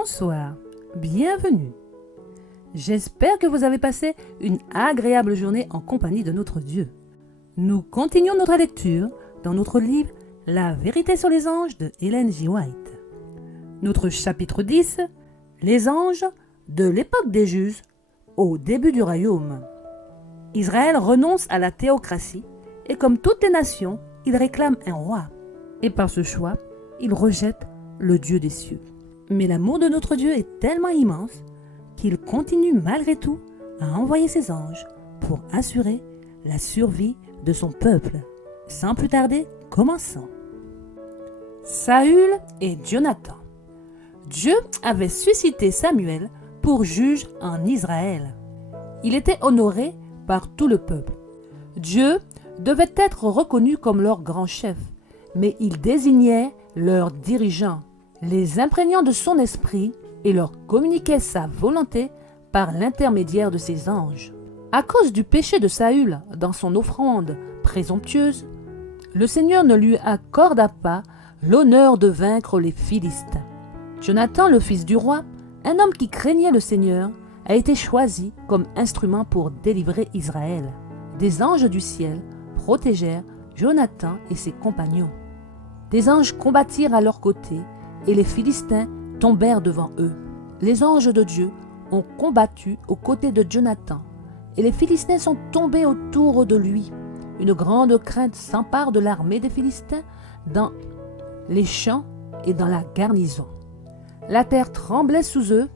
Bonsoir, bienvenue. J'espère que vous avez passé une agréable journée en compagnie de notre Dieu. Nous continuons notre lecture dans notre livre « La vérité sur les anges » de Ellen G. White. Notre chapitre 10, les anges de l'époque des Juges au début du royaume. Israël renonce à la théocratie et comme toutes les nations, il réclame un roi. Et par ce choix, il rejette le Dieu des cieux. Mais l'amour de notre Dieu est tellement immense qu'il continue malgré tout à envoyer ses anges pour assurer la survie de son peuple. Sans plus tarder, commençons. Saül et Jonathan. Dieu avait suscité Samuel pour juge en Israël. Il était honoré par tout le peuple. Dieu devait être reconnu comme leur grand chef, mais il désignait leurs dirigeants, les imprégnant de son esprit et leur communiquait sa volonté par l'intermédiaire de ses anges. À cause du péché de Saül dans son offrande présomptueuse, le Seigneur ne lui accorda pas l'honneur de vaincre les Philistins. Jonathan, le fils du roi, un homme qui craignait le Seigneur, a été choisi comme instrument pour délivrer Israël. Des anges du ciel protégèrent Jonathan et ses compagnons. Des anges combattirent à leur côté et les Philistins tombèrent devant eux. Les anges de Dieu ont combattu aux côtés de Jonathan et les Philistins sont tombés autour de lui. Une grande crainte s'empare de l'armée des Philistins dans les champs et dans la garnison. La terre tremblait sous eux,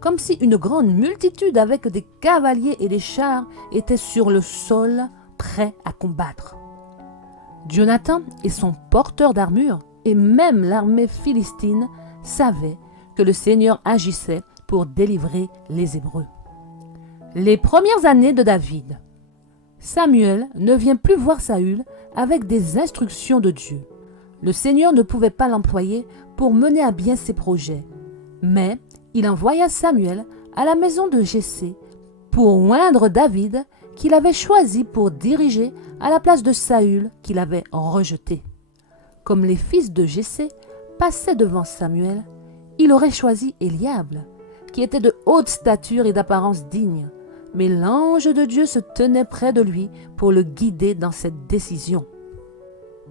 comme si une grande multitude avec des cavaliers et des chars était sur le sol, prêts à combattre. Jonathan et son porteur d'armure, et même l'armée philistine, savaient que le Seigneur agissait pour délivrer les Hébreux. Les premières années de David. Samuel ne vient plus voir Saül avec des instructions de Dieu. Le Seigneur ne pouvait pas l'employer pour mener à bien ses projets, mais il envoya Samuel à la maison de Jessé pour oindre David qu'il avait choisi pour diriger à la place de Saül qu'il avait rejeté. Comme les fils de Jessé passaient devant Samuel, il aurait choisi Eliab, qui était de haute stature et d'apparence digne, mais l'ange de Dieu se tenait près de lui pour le guider dans cette décision.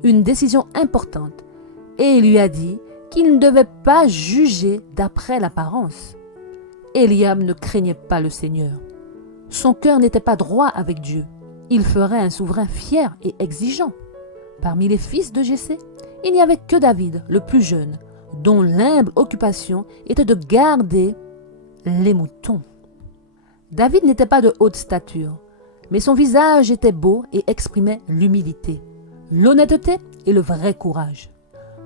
Une décision importante, et il lui a dit qu'il ne devait pas juger d'après l'apparence. Eliab ne craignait pas le Seigneur. Son cœur n'était pas droit avec Dieu. Il ferait un souverain fier et exigeant. Parmi les fils de Jessé, il n'y avait que David, le plus jeune, dont l'humble occupation était de garder les moutons. David n'était pas de haute stature, mais son visage était beau et exprimait l'humilité, l'honnêteté et le vrai courage.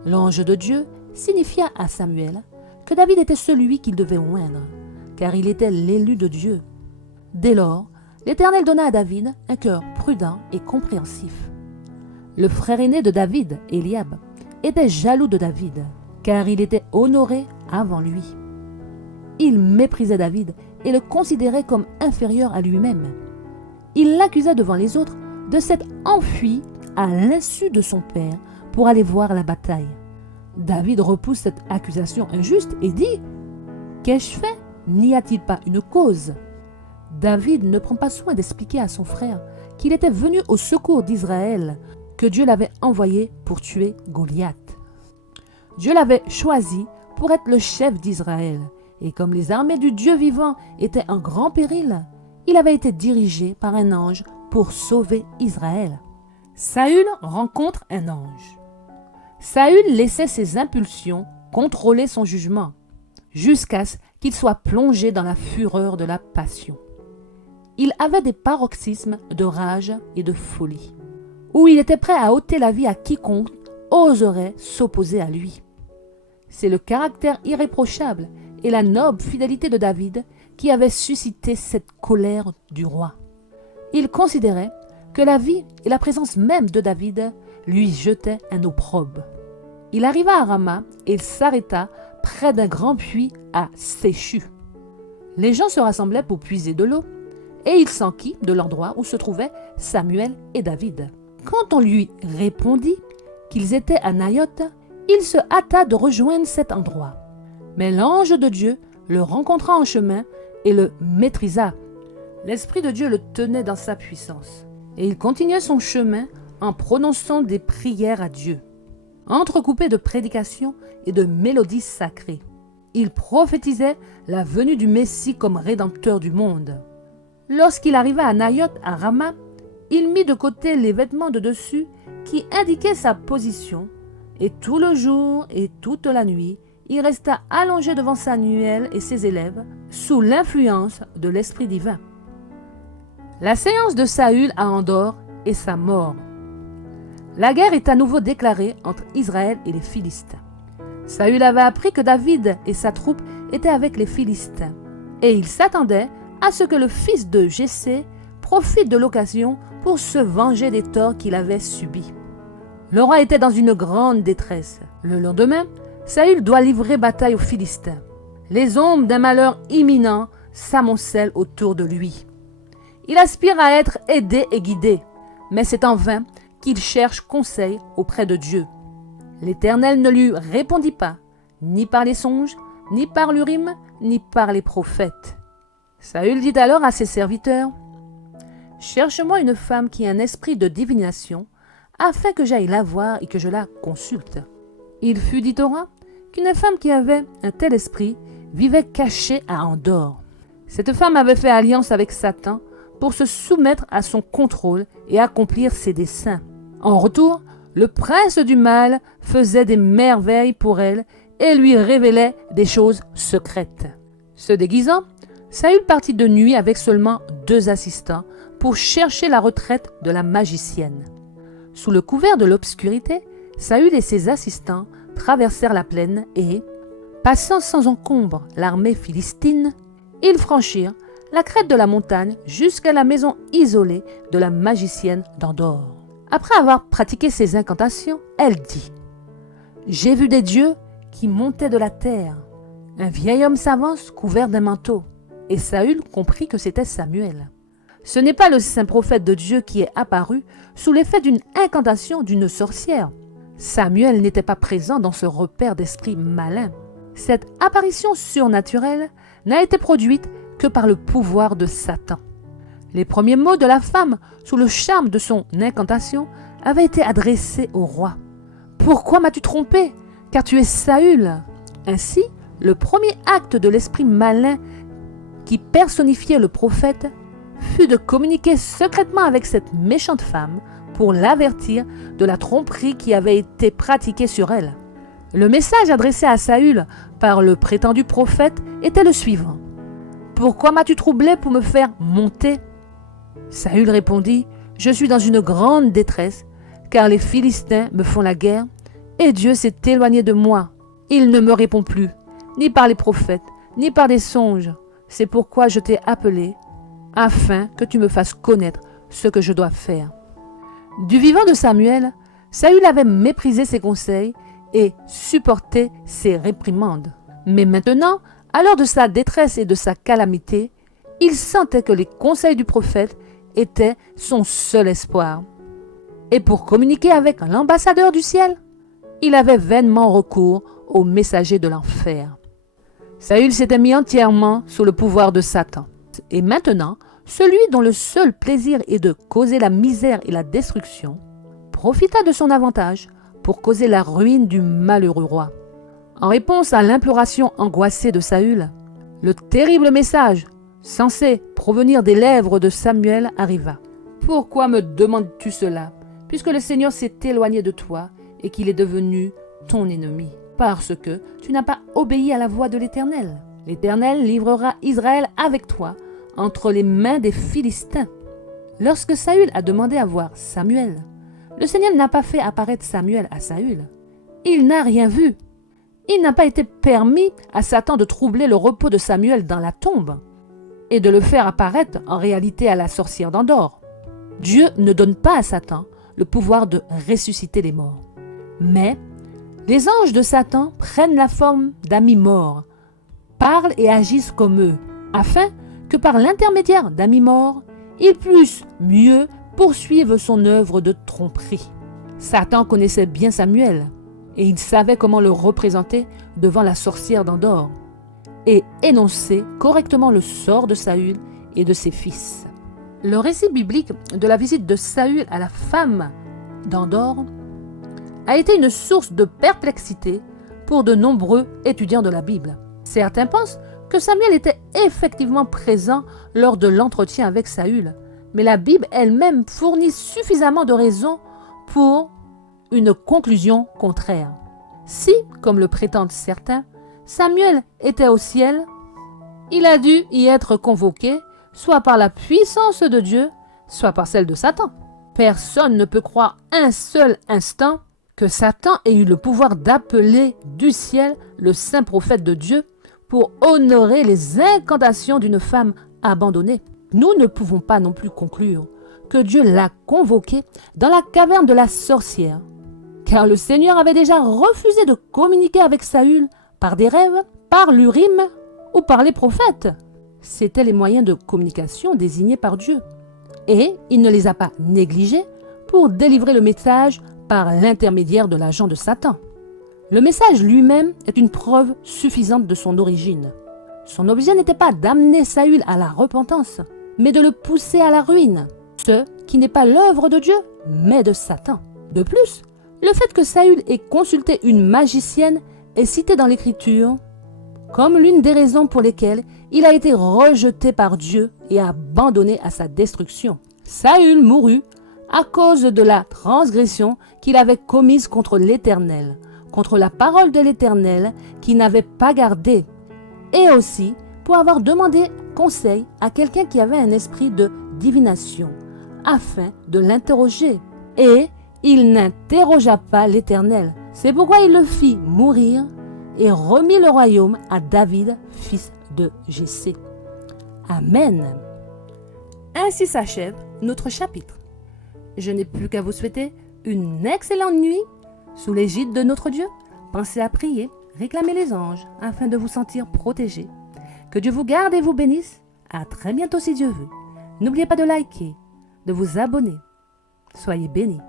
L'ange de Dieu signifia à Samuel que David était celui qu'il devait oindre, car il était l'élu de Dieu. Dès lors, l'Éternel donna à David un cœur prudent et compréhensif. Le frère aîné de David, Eliab, était jaloux de David, car il était honoré avant lui. Il méprisait David et le considérait comme inférieur à lui-même. Il l'accusa devant les autres de s'être enfui à l'insu de son père pour aller voir la bataille. David repousse cette accusation injuste et dit « Qu'ai-je fait? N'y a-t-il pas une cause ?» David ne prend pas soin d'expliquer à son frère qu'il était venu au secours d'Israël, que Dieu l'avait envoyé pour tuer Goliath. Dieu l'avait choisi pour être le chef d'Israël, et comme les armées du Dieu vivant étaient en grand péril, il avait été dirigé par un ange pour sauver Israël. Saül rencontre un ange. Saül laissait ses impulsions contrôler son jugement, jusqu'à ce qu'il soit plongé dans la fureur de la passion. Il avait des paroxysmes de rage et de folie, où il était prêt à ôter la vie à quiconque oserait s'opposer à lui. C'est le caractère irréprochable et la noble fidélité de David qui avait suscité cette colère du roi. Il considérait que la vie et la présence même de David lui jetaient un opprobre. Il arriva à Rama et il s'arrêta près d'un grand puits à Séchu. Les gens se rassemblaient pour puiser de l'eau et il s'enquit de l'endroit où se trouvaient Samuel et David. Quand on lui répondit qu'ils étaient à Naïoth, il se hâta de rejoindre cet endroit. Mais l'ange de Dieu le rencontra en chemin et le maîtrisa. L'Esprit de Dieu le tenait dans sa puissance. Et il continuait son chemin en prononçant des prières à Dieu, entrecoupées de prédications et de mélodies sacrées. Il prophétisait la venue du Messie comme rédempteur du monde. Lorsqu'il arriva à Naïoth, à Rama, il mit de côté les vêtements de dessus qui indiquaient sa position, et tout le jour et toute la nuit, il resta allongé devant Samuel et ses élèves, sous l'influence de l'Esprit divin. La séance de Saül à Endor et sa mort. La guerre est à nouveau déclarée entre Israël et les Philistins. Saül avait appris que David et sa troupe étaient avec les Philistins, et il s'attendait à ce que le fils de Jessé profite de l'occasion pour se venger des torts qu'il avait subis. Le roi était dans une grande détresse. Le lendemain, Saül doit livrer bataille aux Philistins. Les ombres d'un malheur imminent s'amoncellent autour de lui. Il aspire à être aidé et guidé, mais c'est en vain qu'il cherche conseil auprès de Dieu. L'Éternel ne lui répondit pas, ni par les songes, ni par l'Urim, ni par les prophètes. Saül dit alors à ses serviteurs, « Cherche-moi une femme qui a un esprit de divination, afin que j'aille la voir et que je la consulte. » Il fut dit au roi qu'une femme qui avait un tel esprit vivait cachée à Endor. Cette femme avait fait alliance avec Satan pour se soumettre à son contrôle et accomplir ses desseins. En retour, le prince du mal faisait des merveilles pour elle et lui révélait des choses secrètes. Se déguisant, Saül partit de nuit avec seulement 2 assistants pour chercher la retraite de la magicienne. Sous le couvert de l'obscurité, Saül et ses assistants traversèrent la plaine et, passant sans encombre l'armée philistine, ils franchirent la crête de la montagne jusqu'à la maison isolée de la magicienne d'Endor. Après avoir pratiqué ses incantations, elle dit « J'ai vu des dieux qui montaient de la terre. Un vieil homme s'avance couvert d'un manteau. » Et Saül comprit que c'était Samuel. Ce n'est pas le saint prophète de Dieu qui est apparu sous l'effet d'une incantation d'une sorcière. Samuel n'était pas présent dans ce repère d'esprit malin. Cette apparition surnaturelle n'a été produite que par le pouvoir de Satan. Les premiers mots de la femme, sous le charme de son incantation, avaient été adressés au roi. « Pourquoi m'as-tu trompé? Car tu es Saül. » Ainsi, le premier acte de l'esprit malin qui personnifiait le prophète fut de communiquer secrètement avec cette méchante femme pour l'avertir de la tromperie qui avait été pratiquée sur elle. Le message adressé à Saül par le prétendu prophète était le suivant. « Pourquoi m'as-tu troublé pour me faire monter ?» Saül répondit, « Je suis dans une grande détresse, car les Philistins me font la guerre, et Dieu s'est éloigné de moi. Il ne me répond plus, ni par les prophètes, ni par des songes. C'est pourquoi je t'ai appelé, afin que tu me fasses connaître ce que je dois faire. » Du vivant de Samuel, Saül avait méprisé ses conseils et supporté ses réprimandes. Mais maintenant, à l'heure de sa détresse et de sa calamité, il sentait que les conseils du prophète étaient son seul espoir. Et pour communiquer avec l'ambassadeur du ciel, il avait vainement recours au messager de l'enfer. Saül s'était mis entièrement sous le pouvoir de Satan. Et maintenant, celui dont le seul plaisir est de causer la misère et la destruction, profita de son avantage pour causer la ruine du malheureux roi. En réponse à l'imploration angoissée de Saül, le terrible message, censé provenir des lèvres de Samuel, arriva. « Pourquoi me demandes-tu cela, puisque le Seigneur s'est éloigné de toi et qu'il est devenu ton ennemi, parce que tu n'as pas obéi à la voix de l'Éternel. L'Éternel livrera Israël avec toi entre les mains des Philistins. » Lorsque Saül a demandé à voir Samuel, le Seigneur n'a pas fait apparaître Samuel à Saül. Il n'a rien vu. Il n'a pas été permis à Satan de troubler le repos de Samuel dans la tombe et de le faire apparaître en réalité à la sorcière d'Endor. Dieu ne donne pas à Satan le pouvoir de ressusciter les morts. Mais les anges de Satan prennent la forme d'amis morts, parlent et agissent comme eux, afin que par l'intermédiaire d'amis morts, il puisse mieux poursuivre son œuvre de tromperie. Satan connaissait bien Samuel. et il savait comment le représenter devant la sorcière d'Endor et énoncer correctement le sort de Saül et de ses fils. Le récit biblique de la visite de Saül à la femme d'Endor a été une source de perplexité pour de nombreux étudiants de la Bible. Certains pensent que Samuel était effectivement présent lors de l'entretien avec Saül, mais la Bible elle-même fournit suffisamment de raisons pour une conclusion contraire. Si, comme le prétendent certains, Samuel était au ciel, il a dû y être convoqué, soit par la puissance de Dieu, soit par celle de Satan. Personne ne peut croire un seul instant que Satan ait eu le pouvoir d'appeler du ciel le saint prophète de Dieu pour honorer les incantations d'une femme abandonnée. Nous ne pouvons pas non plus conclure que Dieu l'a convoqué dans la caverne de la sorcière, car le Seigneur avait déjà refusé de communiquer avec Saül par des rêves, par l'Urim ou par les prophètes. C'étaient les moyens de communication désignés par Dieu, et il ne les a pas négligés pour délivrer le message par l'intermédiaire de l'agent de Satan. Le message lui-même est une preuve suffisante de son origine. Son objet n'était pas d'amener Saül à la repentance, mais de le pousser à la ruine, ce qui n'est pas l'œuvre de Dieu, mais de Satan. De plus, le fait que Saül ait consulté une magicienne est cité dans l'Écriture comme l'une des raisons pour lesquelles il a été rejeté par Dieu et abandonné à sa destruction. Saül mourut à cause de la transgression qu'il avait commise contre l'Éternel, contre la parole de l'Éternel qu'il n'avait pas gardée, et aussi pour avoir demandé conseil à quelqu'un qui avait un esprit de divination, afin de l'interroger. Et il n'interrogea pas l'Éternel. C'est pourquoi il le fit mourir et remit le royaume à David, fils de Jessé. Amen. Ainsi s'achève notre chapitre. Je n'ai plus qu'à vous souhaiter une excellente nuit sous l'égide de notre Dieu. Pensez à prier, réclamer les anges afin de vous sentir protégés. Que Dieu vous garde et vous bénisse. À très bientôt si Dieu veut. N'oubliez pas de liker, de vous abonner. Soyez bénis.